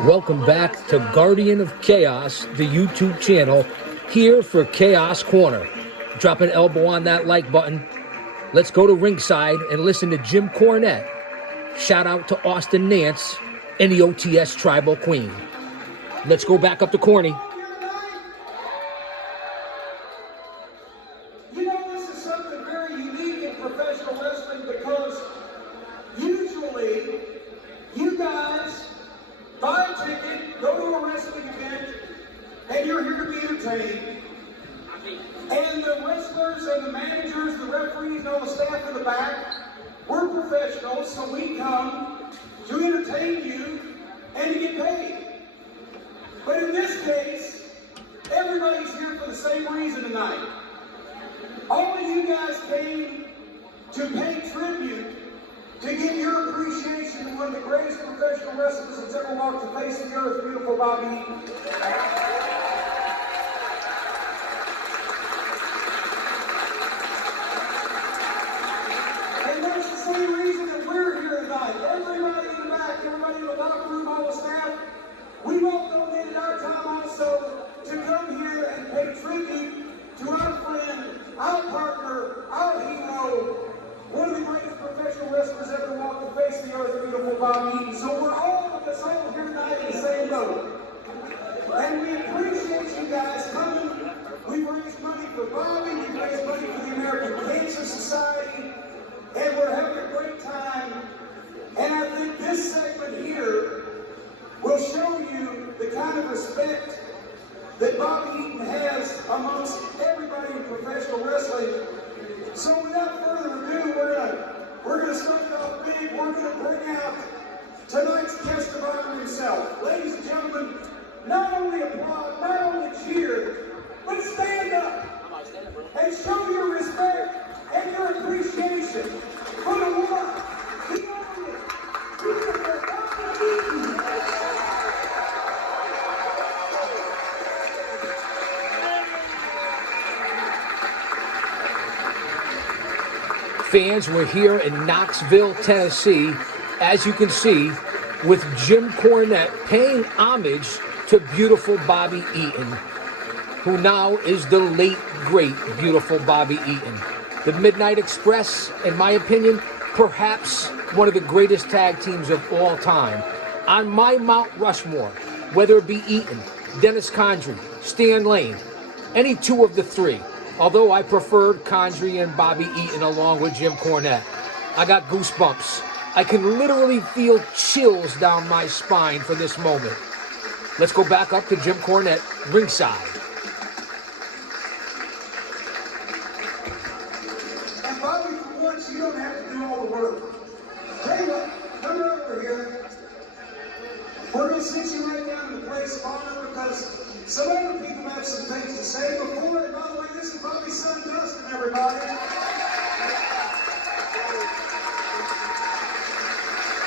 Welcome back to Guardian of Chaos, the YouTube channel, here for Chaos Corner. Drop an elbow on that like button. Let's go to ringside and listen to Jim Cornette. Shout out to Austin Nance and the OTS Tribal Queen. Let's go back up to Corny. You know, this is something very unique in professional wrestling because usually you guys buy a ticket, go to a wrestling event, and you're here to be entertained. And the wrestlers and the managers, the referees, and all the staff in the back, we're professionals, so we come to entertain you and to get paid. But in this case, everybody's here for the same reason tonight. All of you guys came to pay tribute to give your appreciation to one of the greatest professional wrestlers that's ever walked the face of the earth, beautiful Bobby Eaton. And that's the same reason that we're here tonight. Everybody in the back, everybody in the locker room, all the staff, we've all donated our time also to come here and pay tribute to our friend, our partner, our hero, one of the greatest professional wrestlers ever walked the face of the earth, beautiful Bobby Eaton. So we're all of us all here tonight in the same boat. And we appreciate you guys coming. We've raised money for Bobby, we've raised money for the American Cancer Society, and we're having a great time. And I think this segment here will show you the kind of respect that Bobby Eaton has amongst everybody in professional wrestling. So without further ado, we're gonna start it off big. We're gonna bring out tonight's guest of honor himself. Ladies and gentlemen, not only applaud, not only cheer, but stand up and show your respect and your appreciation for the one, the only, beautiful Bobby Eaton. Fans, we're here in Knoxville, Tennessee, as you can see, with Jim Cornette paying homage to beautiful Bobby Eaton, who now is the late, great, beautiful Bobby Eaton. The Midnight Express, in my opinion, perhaps one of the greatest tag teams of all time. On my Mount Rushmore, whether it be Eaton, Dennis Condrey, Stan Lane, any two of the three, although I preferred Condrey and Bobby Eaton along with Jim Cornette. I got goosebumps. I can literally feel chills down my spine for this moment. Let's go back up to Jim Cornette, ringside. And Bobby, for once, you don't have to do all the work. Tell you what, come over here. We're going to sit you right down in the place of honor because some other people have some things to say before. And by the way, this is Bobby's son, Dustin, everybody.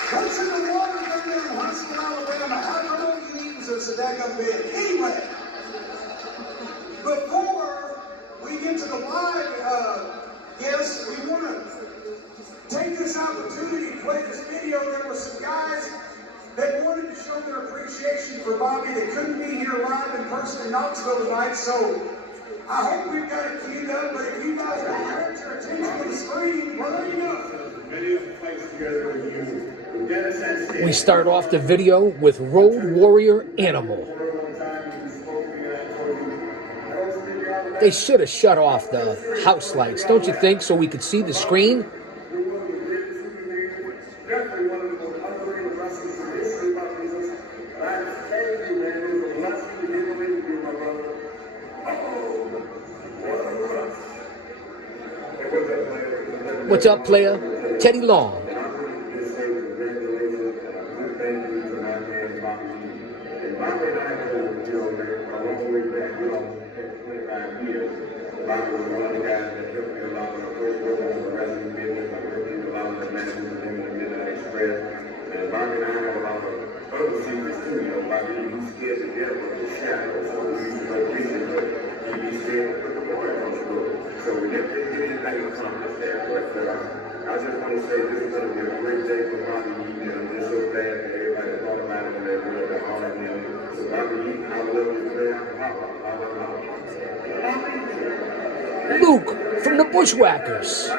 What's in the water down there in Huntsville, Alabama? How come all you Eatons are so daggum big? Anyway, before we get to the live guests, we want to take this opportunity to play this video. There were some guys that wanted to show their appreciation for Bobby that couldn't be here live in person in Knoxville tonight, so I hope we've got it queued up, but if you guys will direct your attention to the screen, well, there you go. We start off the video with Road Warrior Animal. They should have shut off the house lights, don't you think, so we could see the screen? What's up, player? Teddy Long. Bobby was one of the guys that helped me a lot when I first worked on the wrestling business. I worked with a lot of the managers with him in the Midnight Express. And Bobby and I have a lot of other secrets too. You know, Bobby, he was scared to death of the shadow. So we used to go fishing, but he'd be scared to put the boy on the road. So we didn't get anything accomplished there. But I just want to say this is going to be a great day for Bobby Eaton. And I'm just so glad that everybody thought about him and they were all Bushwhackers.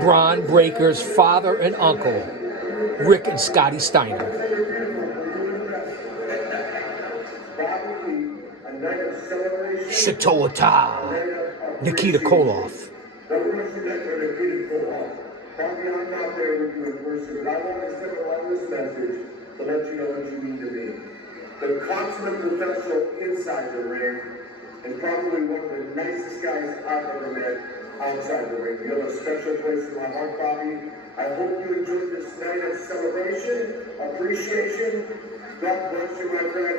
Bron Breaker's father and uncle, Rick and Scotty Steiner. Shatoata, Nikita Koloff. Bobby, I'm not there with you in person, but I want to send along this message to let you know what you mean to me. The consummate professional inside the ring, and probably one of the nicest guys I've ever met outside the ring. You have a special place in my heart, Bobby. I hope you enjoyed this night of celebration, appreciation. God bless you, my friend.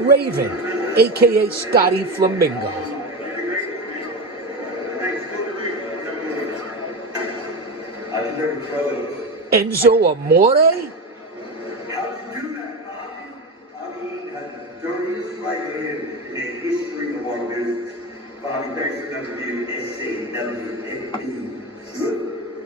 Raven, aka Scotty Flamingo. Enzo Amore? How'd you do that, Bobby? Bobby had the dirtiest right hand in the history of our business. Bobby, thanks for never being SAWFB.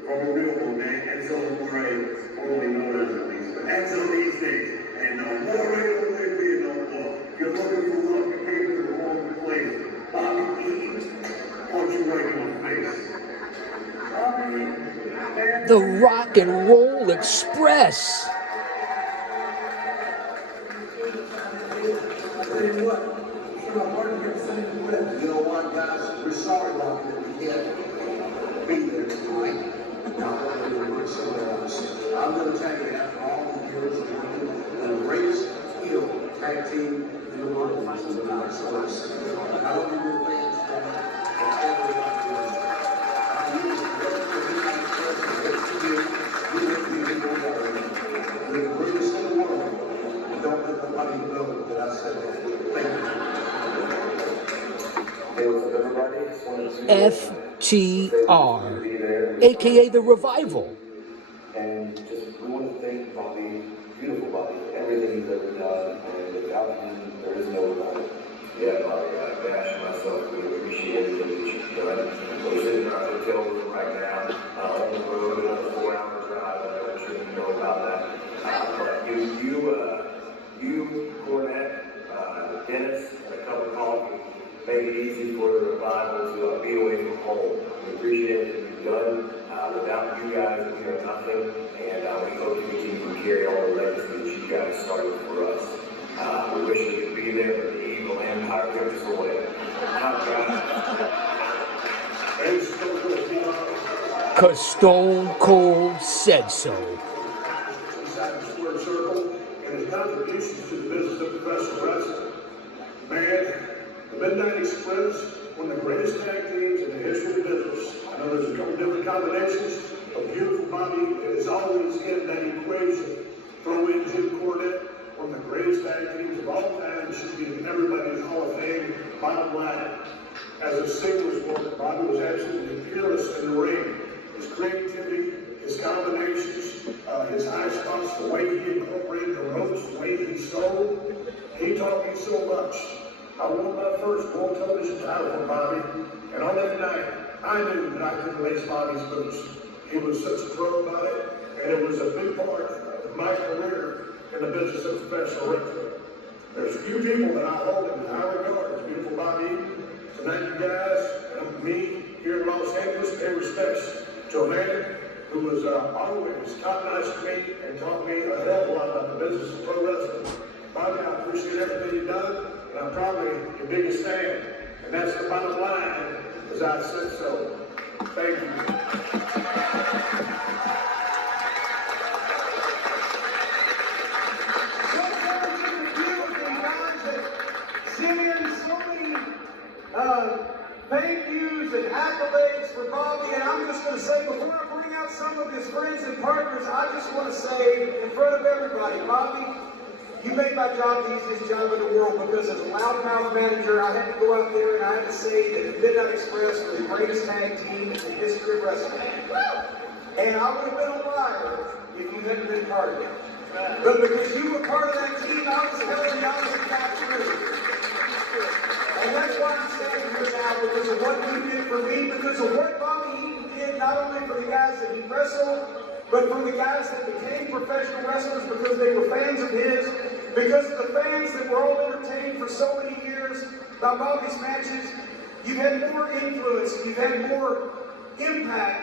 From a real one, man. Enzo Amore, formerly known as at least. But Enzo these days. And Amore don't live here no more. If you're looking for love, you came to the wrong place. Bobby Eaton, punch you right in the face. Bobby. The Rock and Roll Express. You know what, guys? We're sorry, Rocky, that we can't be there tonight. Now, we're somewhere else. I'm going to tell you, after all the years of working in the greatest heel tag team in the world, is the United States. Not only were fans, but everybody was. We're the greatest in the world. And don't let nobody know that I said that. Thank you. Hey, what's up, everybody? Just wanted to FTR, aka The Revival. and just we want to thank Bobby, beautiful Bobby, for everything he's ever done, and without him, there is no Bobby. Yeah, Bobby, Bash and myself, we appreciate everything that you've done. We're sitting in our hotel room right now, on the road, another 4-hour drive. I'm sure you know about that. But you, Cornette, Dennis, and a cup of coffee made it easy for the Revival to be away from home. We appreciate everything you've done. Without you guys, we are nothing, and we hope you continue to carry all the legacy that you guys started for us. We wish you could be there, but the evil empire took us away. Cause Stone Cold said so. Inside the square circle and his contributions to the business of professional wrestling. Man, the Midnight Express, one of the greatest tag teams in the history of business. I know there's a couple different combinations of beautiful Bobby. It is always in that equation. Throw in Jim Cornette, one of the greatest tag teams of all time. Should be in everybody's Hall of Fame. Bottom line, as a singles worker, Bobby was absolutely fearless in the ring. His creativity, his combinations, his high spots, the way he incorporated the ropes, the way he sold, he taught me so much. I won my first world television title from Bobby, and on that night, I knew that I couldn't lace Bobby's boots. He was such a pro about it, and it was a big part of my career in the business of professional wrestling. There's few people that I hold in high regard as beautiful Bobby. Tonight, you guys, and me here in Los Angeles, pay respects to a man who was always top-notch to me and taught me a hell of a lot about the business of pro wrestling. Bobby, I appreciate everything you've done, and I'm probably your biggest fan. And that's the bottom line, as I said so. Thank you. Seeing so many thank yous and accolades for Bobby, and I'm just going to say, before I bring out some of his friends and partners, I just want to say in front of everybody, Bobby, you made my job the easiest job in the world, because as a loudmouth manager, I had to go out there and I had to say that the Midnight Express were the greatest tag team in the history of wrestling. And I would have been a liar if you hadn't been part of it. But because you were part of that team, I was telling you honest and got through. And that's why I'm standing here now, because of what you did for me, because of what Bobby Eaton did, not only for the guys that he wrestled, but for the guys that became professional wrestlers because they were fans of his, because of the fans that were all entertained for so many years by Bobby's matches. You've had more influence, you've had more impact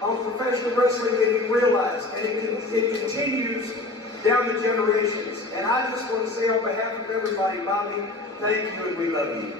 on professional wrestling than you realize, and it continues down the generations. And I just want to say on behalf of everybody, Bobby, thank you and we love you.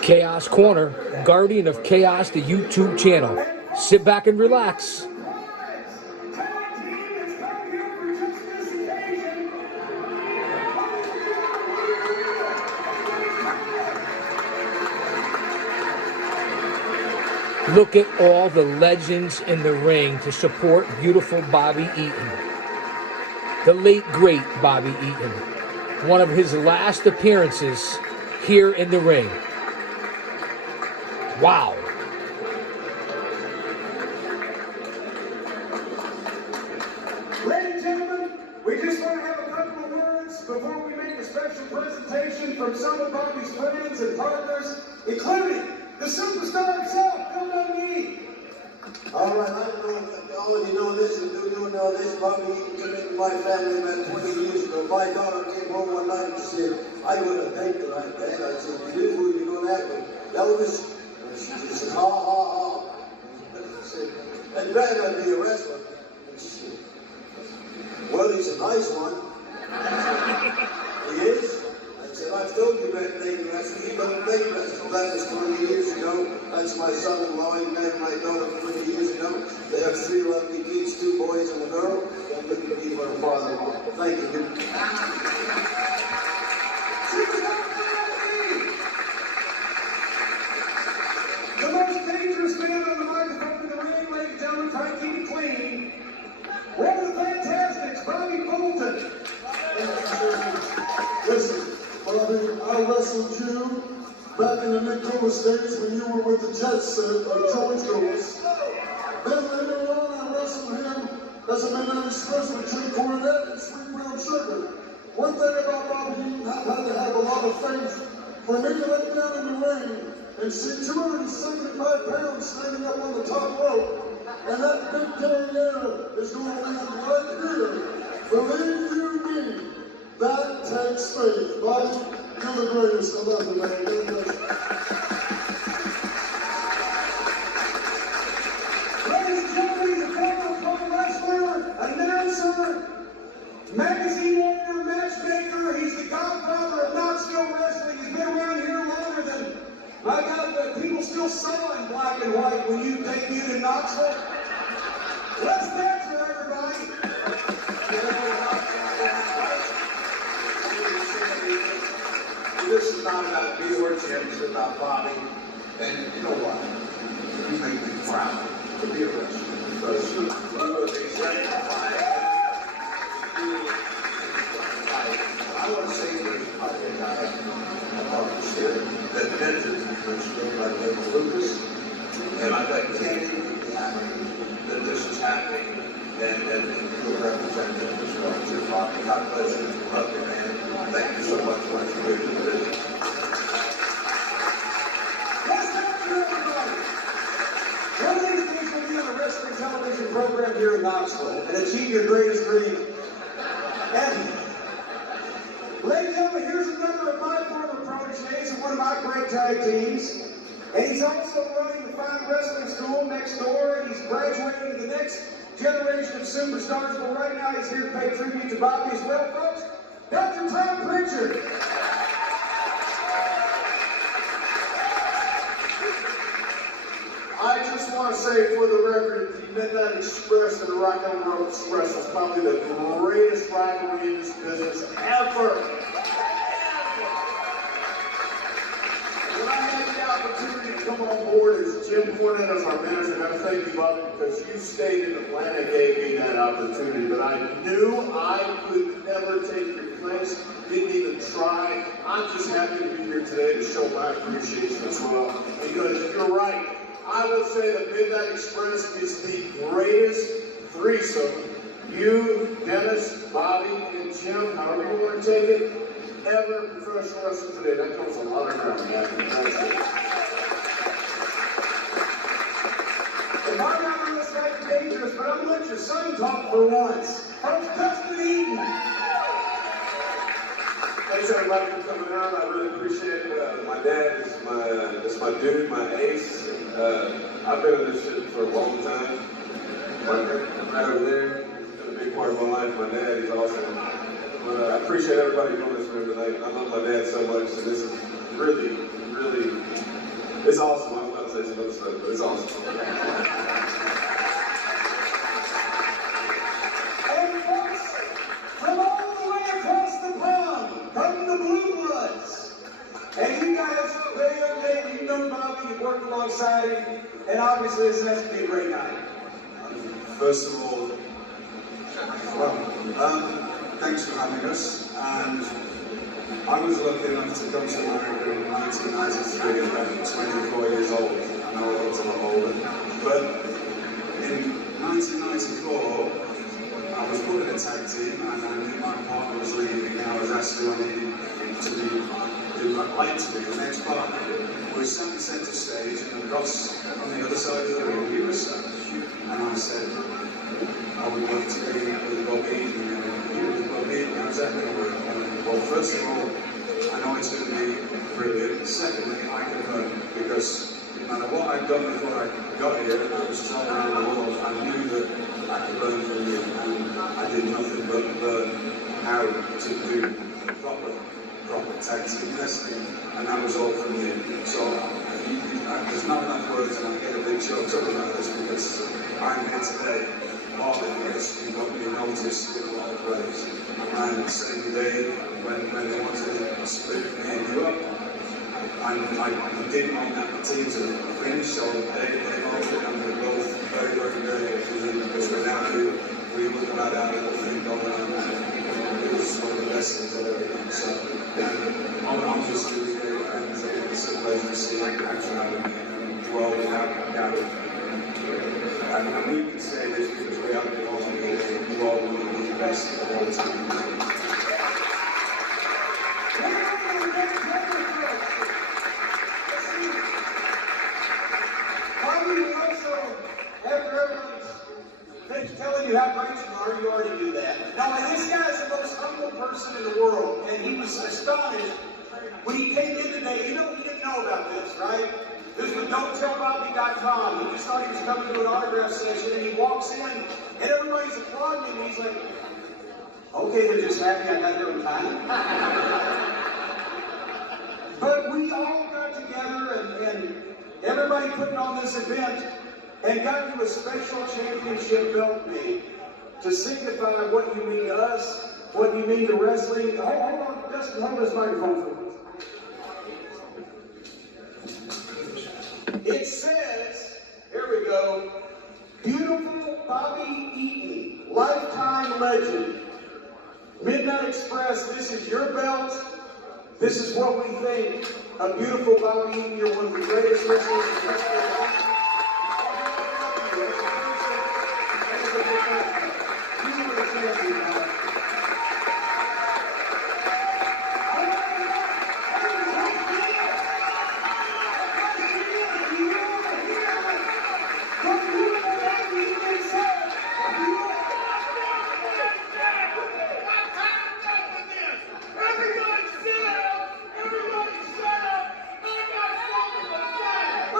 Chaos Corner, Guardian of Chaos, the YouTube channel. Sit back and relax. Look at all the legends in the ring to support beautiful Bobby Eaton. The late, great Bobby Eaton. One of his last appearances here in the ring. Wow. Ladies and gentlemen, we just want to have a couple of words before we make a special presentation from some of Bobby's friends and partners, including the superstar himself, Bill O'Neill. All right, I don't know if all of you know this and do know this. Bobby Eaton came into my family about 20 years ago. My daughter came home one night and said, I would have thanked her like that. I said, you did, who are you going to act with? Elvis? And she just said, ha, ha, ha. I said, and Brad, I'd be a wrestler. And she said, well, he's a nice one. He is? I said, I've told you about Nate wrestling. He don't Nate wrestle. That was 20 years ago. That's my son-in-law. He married my daughter 20 years ago. They have 3 lovely kids, 2 boys and a girl. And look at me for a father-in-law. Thank you. The most dangerous man on the microphone in the ring, ladies and gentlemen, try to keep it clean. One of the Fantastics, Bobby Fulton. Listen, Bobby, I wrestled you back in the Nick Gomez days when you were with the Jet Set, George Gomez. Then later on, I wrestled him as a Midnight Express with Jim Cornette and Sweet Brown Sugar. One thing about Bobby Eaton, I've had to have a lot of faith. For me to lay down in the ring and see 275 pounds standing up on the top rope, and that big carrier is going to land right here. Believe you me, that takes faith. Bobby, you're the greatest. I love you, man. You're the best. Ladies and gentlemen, he's a former pro wrestler, announcer, magazine editor, matchmaker. He's the godfather of Knoxville wrestling. He's been around here longer than, my God, but people still saw in black and white when you debuted in Knoxville. Let's dance for everybody. This is not about me or Jim, it's about Bobby. And you know what? You make me proud to be a wrestler. Because you are exemplified. I want to say there's a guy here that mentored me wrestling like Lucas. And I got Kenny that this is happening. And you're representing this culture. Bobby, God bless you. Love you, man. Thank you so much for what you're doing today. Let's dance for everybody. One of these days we'll be on a wrestling television program here in Knoxville and achieve your greatest dream. And ladies and gentlemen, here's another of my former proteges and one of my great tag teams. And he's also running the fine wrestling school next door, and he's graduating to the next generation of superstars. But right now he's here to pay tribute to Bobby as well, folks. Dr. Tom Pritchard. want to say for the record, the Midnight Express and the Rock and Roll Express is probably the greatest rivalry in this business ever. When I had the opportunity to come on board as Jim Cornette as our manager, I got to thank you, Bobby, because you stayed in Atlanta and gave me that opportunity. But I knew I could never take your place. Didn't even try. I'm just happy to be here today to show my appreciation as well. Because you're right. I will say that Midnight Express is the greatest threesome. You, Dennis, Bobby, and Jim, however you want to take it, ever in professional wrestling today. That goes a lot of ground, man. The part of this guy's dangerous, but I'm gonna let your son talk for once. Coach Dustin Eaton. Thanks everybody for coming out. I really appreciate it. My dad is my dude, my ace. I've been in this shit for a long time. Right over there, he's been a big part of my life. My dad, he's awesome. But I appreciate everybody doing this for me tonight. I love my dad so much, and this is really, really, it's awesome. I was about to say some other stuff, but it's awesome. And folks, from all the way across the pond, come the Blue Bloods. And you guys, very young lady, you've known Bobby, you've worked alongside him, and obviously this has to be a great night. First of all, thanks for having us. And I was lucky enough to come to America in 1993 at about 24 years old. I know I was a lot older. But in 1994, I was put in a tag team and I knew my partner was leaving and I was asked who I needed to do I'd like to be the next partner. We sat in centre stage and across on the other side of the room he was sat. And I said, I would love to be with Bobby Eaton. How's that going to work? Well, first of all, I know it's going to be brilliant. Secondly, I can learn because no matter what I'd done before I got here, I was traveling around the world, I knew that I could learn from you. And I did nothing but learn how to do proper tag team wrestling, and that was all from you. So there's not enough words, and I get a big choked up about this because I'm here today, partly because you got me noticed in a lot of ways. And the same day when they wanted to split me and you up, I didn't want that team to finish, so they voted and we're both very, very, very happy because without you, we would have had our little thing going on. It was one of the best things I've ever done. So, I'm just really great friends. It's a pleasure to see you actually having me and you all without Gary. And we can say this because we have been all here. You all will be the best of all time. Bobby, also, after everybody's telling you how great you already knew that. No, and this guy's the most humble person in the world, and he was astonished when he came in today. He didn't know about this, right? This was don'ttellbobby.com. He just thought he was coming to an autograph session, and he walks in, and everybody's applauding him, and he's like, okay, they're just happy I got here on time. But we all got together, and everybody putting on this event, and got you a special championship belt made to signify what you mean to us, what you mean to wrestling. Hold on, Dustin, hold this microphone for me. It says, here we go, beautiful Bobby Eaton, lifetime legend. Midnight Express, this is your belt. This is what we think. A beautiful Bobby Eaton, you're one of the greatest wrestlers in the history of life.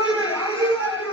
Are you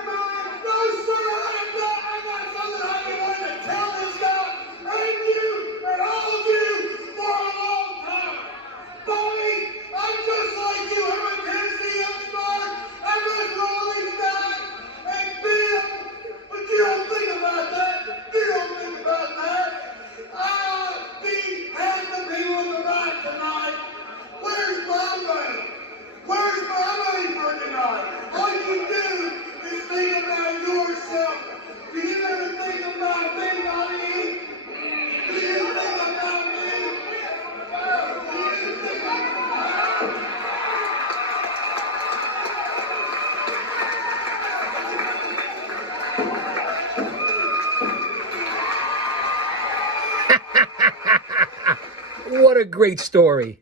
What a great story.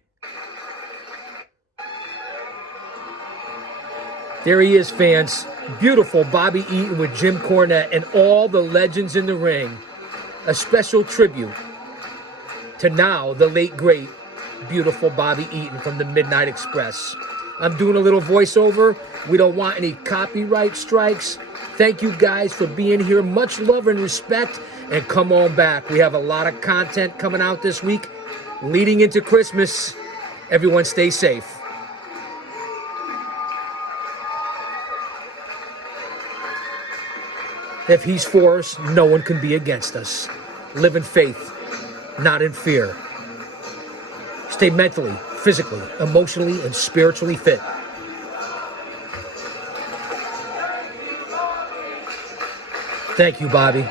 There he is, fans. Beautiful Bobby Eaton with Jim Cornette and all the legends in the ring. A special tribute to now the late, great, beautiful Bobby Eaton from the Midnight Express. I'm doing a little voiceover. We don't want any copyright strikes. Thank you guys for being here. Much love and respect. And come on back. We have a lot of content coming out this week leading into Christmas. Everyone stay safe. If he's for us, no one can be against us. Live in faith, not in fear. Stay mentally, physically, emotionally, and spiritually fit. Thank you, Bobby.